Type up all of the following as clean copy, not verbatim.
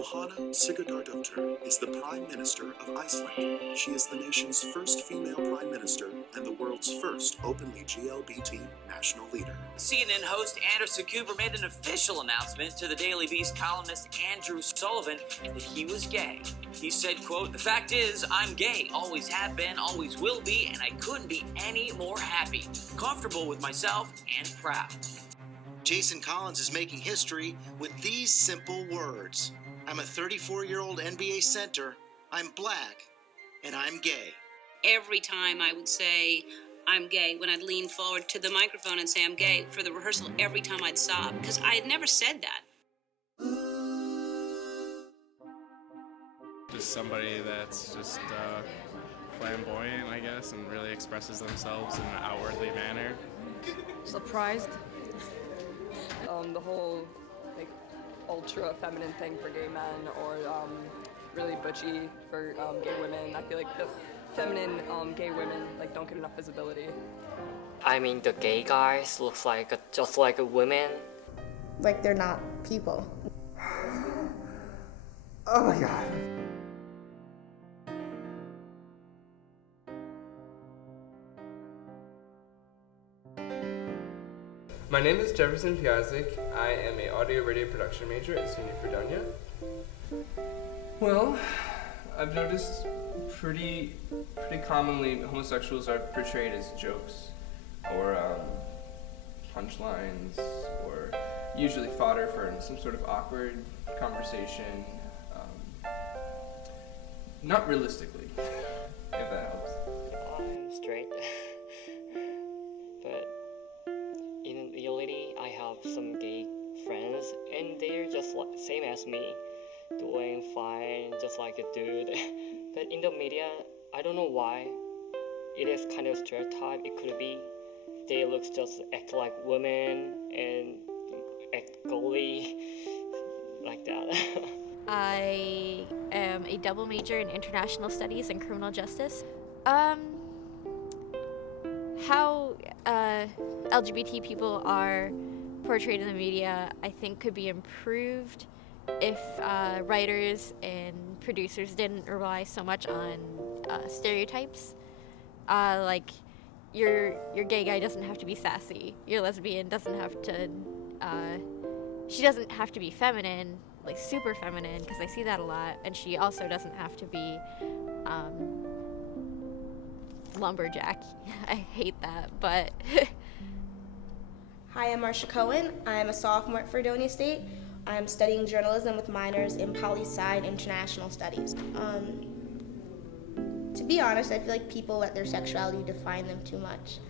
Jóhanna Sigurdardóttir is the Prime Minister of Iceland. She is the nation's first female Prime Minister and the world's first openly Lgbt national leader. CNN host Anderson Cooper made an official announcement to the Daily Beast columnist Andrew Sullivan that he was gay. He said, quote, "The fact is, I'm gay, always have been, always will be, and I couldn't be any more happy, comfortable with myself, and proud." Jason Collins is making history with these simple words. I'm a 34-year-old NBA center, I'm black, and I'm gay. Every time I would say, I'm gay, when I'd lean forward to the microphone and say I'm gay, for the rehearsal, every time I'd sob, because I had never said that. Just somebody that's just flamboyant, I guess, and really expresses themselves in an outwardly manner. Surprised. The whole like ultra feminine thing for gay men, or really butchy for gay women. I feel like the feminine gay women like don't get enough visibility. I mean, the gay guys looks like just like a woman. Like they're not people. Oh my god. My name is Jefferson Piazzik. I am an audio-radio production major at SUNY Fredonia. Well, I've noticed pretty commonly homosexuals are portrayed as jokes, or punchlines, or usually fodder for some sort of awkward conversation. Not realistically, if that helps. I'm straight, but in reality, I have some gay friends, and they're just like same as me, doing fine, just like a dude. But in the media, I don't know why. It is kind of stereotype. It could be they look just act like women and act girly like that. I am a double major in international studies and criminal justice. How LGBT people are portrayed in the media, I think, could be improved if writers and producers didn't rely so much on stereotypes. Like, your gay guy doesn't have to be sassy. Your lesbian doesn't have to. She doesn't have to be feminine, like super feminine, because I see that a lot. And she also doesn't have to be lumberjack. I hate that, but. Hi, I'm Marsha Cohen. I'm a sophomore at Fredonia State. I'm studying journalism with minors in poli-sci international studies. To be honest, I feel like people let their sexuality define them too much.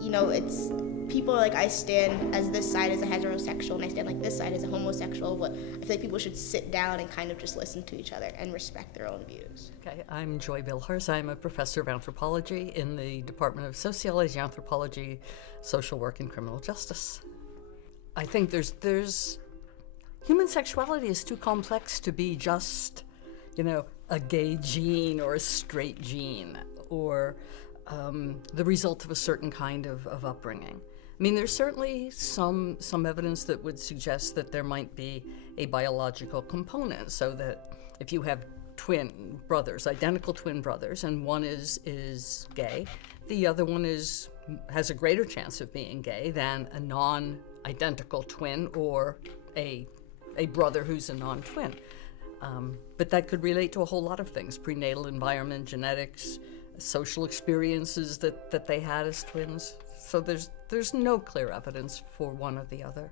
You know, it's people are like, I stand as this side as a heterosexual and I stand like this side as a homosexual, but I feel like people should sit down and kind of just listen to each other and respect their own views. Okay, I'm Joy Bilhars. I'm a professor of anthropology in the Department of Sociology, Anthropology, Social Work, and Criminal Justice. I think there's human sexuality is too complex to be just, you know, a gay gene or a straight gene, or the result of a certain kind of upbringing. I mean, there's certainly some evidence that would suggest that there might be a biological component, so that if you have twin brothers, identical twin brothers, and one is gay, the other one has a greater chance of being gay than a non-identical twin or a brother who's a non-twin. But that could relate to a whole lot of things: prenatal environment, genetics, social experiences that they had as twins. So there's no clear evidence for one or the other.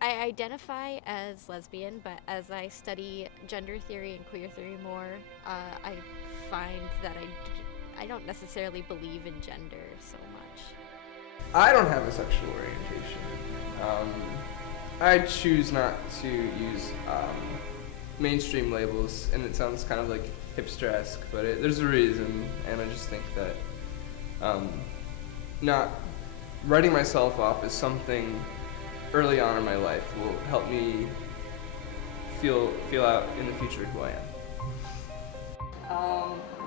I identify as lesbian, but as I study gender theory and queer theory more, I find that I don't necessarily believe in gender so much. I don't have a sexual orientation. I choose not to use mainstream labels, and it sounds kind of like hipster-esque, but there's a reason, and I just think that not writing myself off as something early on in my life will help me feel out in the future who I am.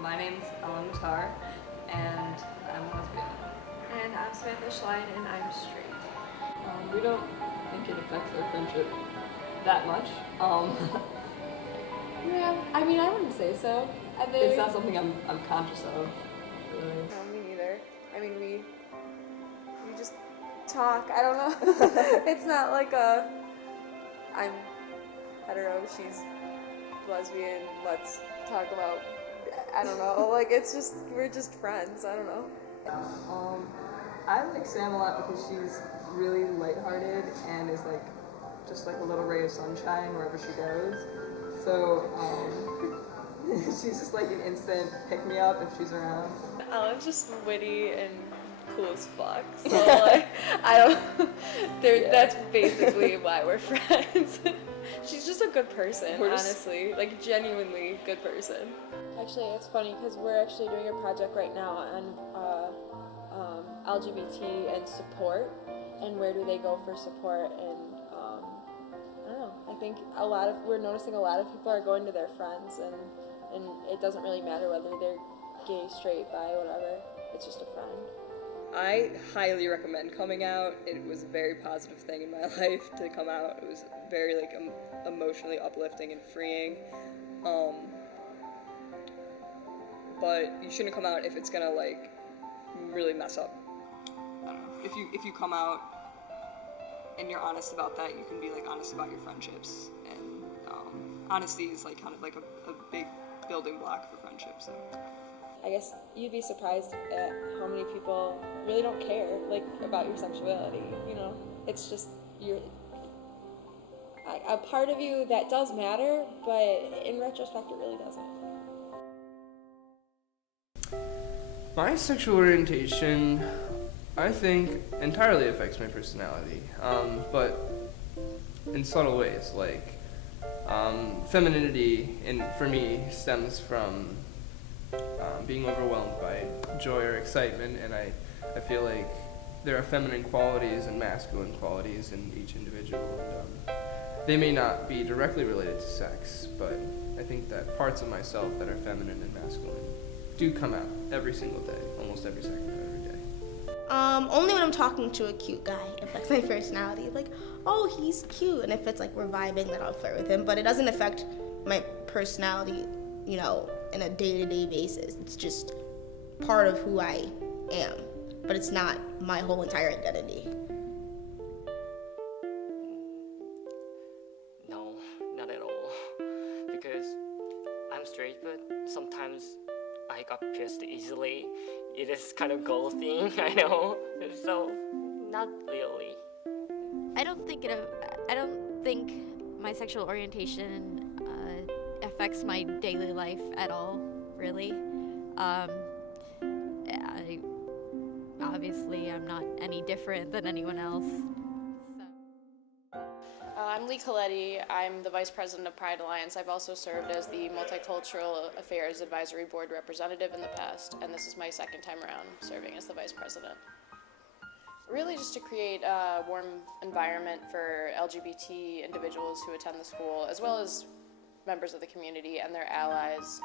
My name's Ellen Matar, and I'm lesbian. And I'm Samantha Schlein, and I'm straight. We don't think it affects our friendship that much. Yeah, I mean, I wouldn't say so. It's not something I'm conscious of, really. No, me neither. I mean, we just talk. I don't know. It's not like I'm hetero, she's lesbian, let's talk about, I don't know. Like, it's just, we're just friends. I don't know. I like Sam a lot because she's really lighthearted and is like just like a little ray of sunshine wherever she goes. So she's just like an instant pick-me-up if she's around. Ellen's just witty and cool as fuck. So like, I don't. That's basically why we're friends. She's just a good person, honestly. Like, genuinely good person. Actually, it's funny because we're actually doing a project right now on LGBT and support, and where do they go for support, and I don't know. I think we're noticing a lot of people are going to their friends, and it doesn't really matter whether they're gay, straight, bi, whatever. It's just a friend. I highly recommend coming out. It was a very positive thing in my life to come out. It was very like emotionally uplifting and freeing. But you shouldn't come out if it's gonna like really mess up. I don't know. If you come out and you're honest about that, you can be like honest about your friendships. And honesty is like kind of like a big building block for friendships. So. I guess you'd be surprised at how many people really don't care, like, about your sexuality, you know? It's just, a part of you that does matter, but in retrospect, it really doesn't. My sexual orientation, I think, entirely affects my personality, but in subtle ways, like, femininity, for me, stems from being overwhelmed by joy or excitement, and I feel like there are feminine qualities and masculine qualities in each individual, and they may not be directly related to sex, but I think that parts of myself that are feminine and masculine do come out every single day, almost every second of every day. Only when I'm talking to a cute guy, it affects my personality. Like, oh, he's cute, and if it's like we're vibing, then I'll flirt with him, but it doesn't affect my personality, you know, in a day-to-day basis. It's just part of who I am, but it's not my whole entire identity. No, not at all. Because I'm straight, but sometimes I got pierced easily. It is kind of goal thing, I know. So, not really. I don't think my sexual orientation affects my daily life at all, really. Obviously, I'm not any different than anyone else. I'm Lee Coletti. I'm the Vice President of Pride Alliance. I've also served as the Multicultural Affairs Advisory Board representative in the past, and this is my second time around serving as the Vice President. Really just to create a warm environment for LGBT individuals who attend the school, as well as members of the community and their allies.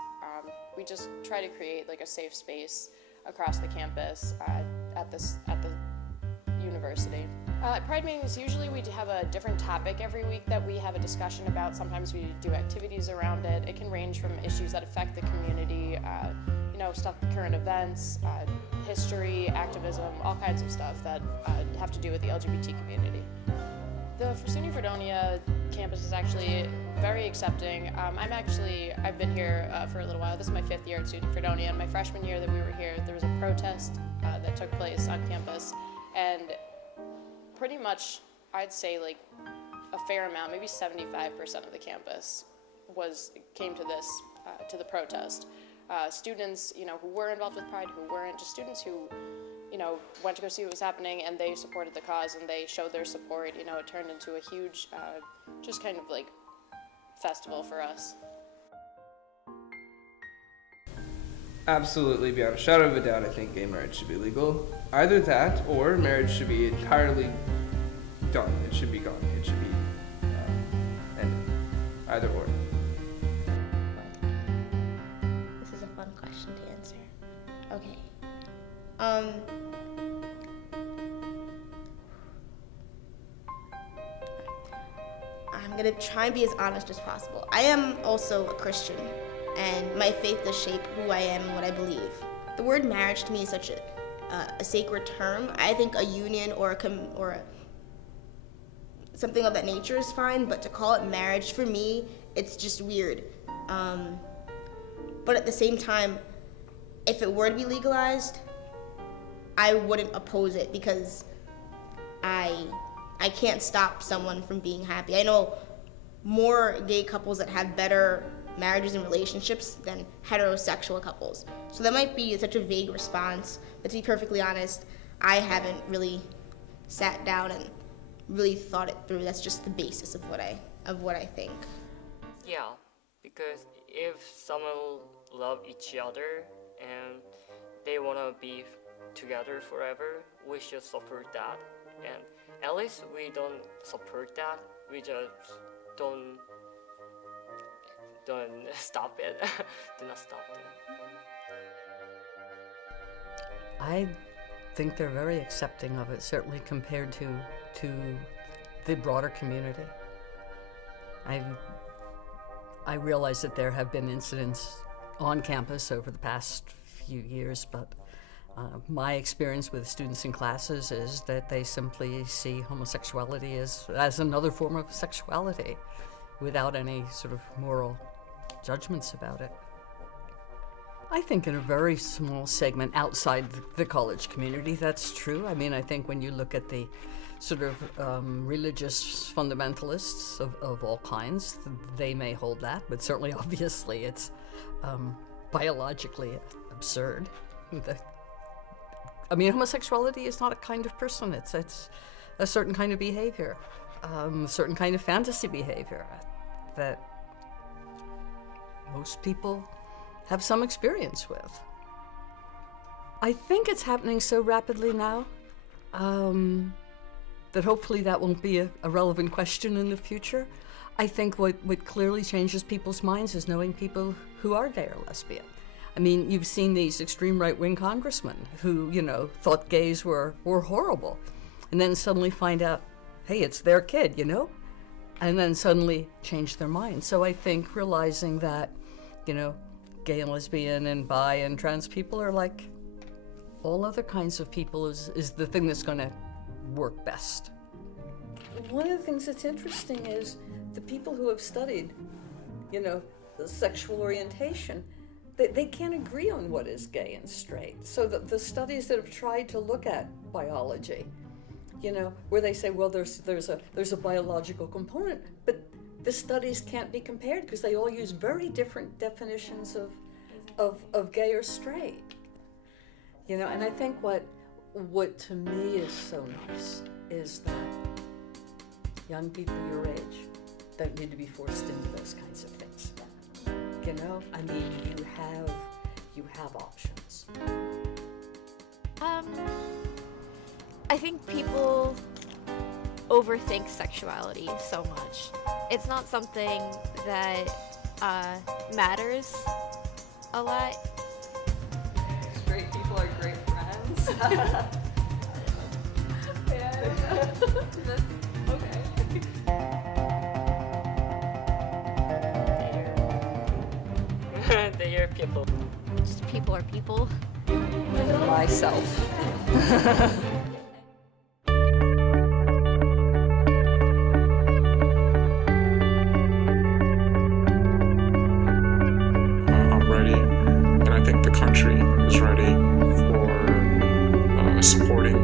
We just try to create like a safe space across the campus at the university. At Pride meetings, usually we have a different topic every week that we have a discussion about. Sometimes we do activities around it. It can range from issues that affect the community, you know, stuff, current events, history, activism, all kinds of stuff that have to do with the LGBT community. The SUNY Fredonia campus is actually very accepting. I've been here for a little while. This is my 5th year at SUNY Fredonia, and my freshman year that we were here, there was a protest that took place on campus, and pretty much, I'd say like a fair amount, maybe 75% of the campus came to the protest. Students, you know, who were involved with Pride, who weren't, just students who, you know, went to go see what was happening, and they supported the cause and they showed their support. You know, it turned into a huge, just kind of like festival for us. Absolutely, beyond a shadow of a doubt, I think gay marriage should be legal. Either that, or marriage should be entirely done. It should be gone. It should be ended. Either or. This is a fun question to answer. Okay. gonna try and be as honest as possible. I am also a Christian, and my faith does shape who I am and what I believe. The word marriage to me is such a sacred term. I think a union or something of that nature is fine, but to call it marriage, for me, it's just weird. But at the same time, if it were to be legalized, I wouldn't oppose it because I can't stop someone from being happy. I know more gay couples that have better marriages and relationships than heterosexual couples. So that might be such a vague response, but to be perfectly honest, I haven't really sat down and really thought it through. That's just the basis of what I think. Yeah, because if someone love each other and they want to be together forever, we should support that. And at least we don't support that. We just don't stop it. Do not stop it. I think they're very accepting of it, certainly compared to the broader community. I realize that there have been incidents on campus over the past few years, but my experience with students in classes is that they simply see homosexuality as another form of sexuality without any sort of moral judgments about it. I think in a very small segment outside the college community, that's true. I mean, I think when you look at the sort of religious fundamentalists of all kinds, they may hold that, but certainly, obviously, it's biologically absurd. I mean, homosexuality is not a kind of person. It's a certain kind of behavior, a certain kind of fantasy behavior that most people have some experience with. I think it's happening so rapidly now that hopefully that won't be a relevant question in the future. I think what clearly changes people's minds is knowing people who are gay or lesbian. I mean, you've seen these extreme right-wing congressmen who, thought gays were horrible, and then suddenly find out, hey, it's their kid, and then suddenly change their mind. So I think realizing that, gay and lesbian and bi and trans people are like all other kinds of people is the thing that's going to work best. One of the things that's interesting is the people who have studied, sexual orientation, they can't agree on what is gay and straight. So the studies that have tried to look at biology, where they say, well, there's a biological component, but the studies can't be compared because they all use very different definitions of gay or straight. And I think what to me is so nice is that young people your age don't need to be forced into those kinds of things. I mean, you have options. I think people overthink sexuality so much. It's not something that matters a lot. Straight people are great friends. They are people. Just people are people. Myself. I'm ready, and I think the country is ready for supporting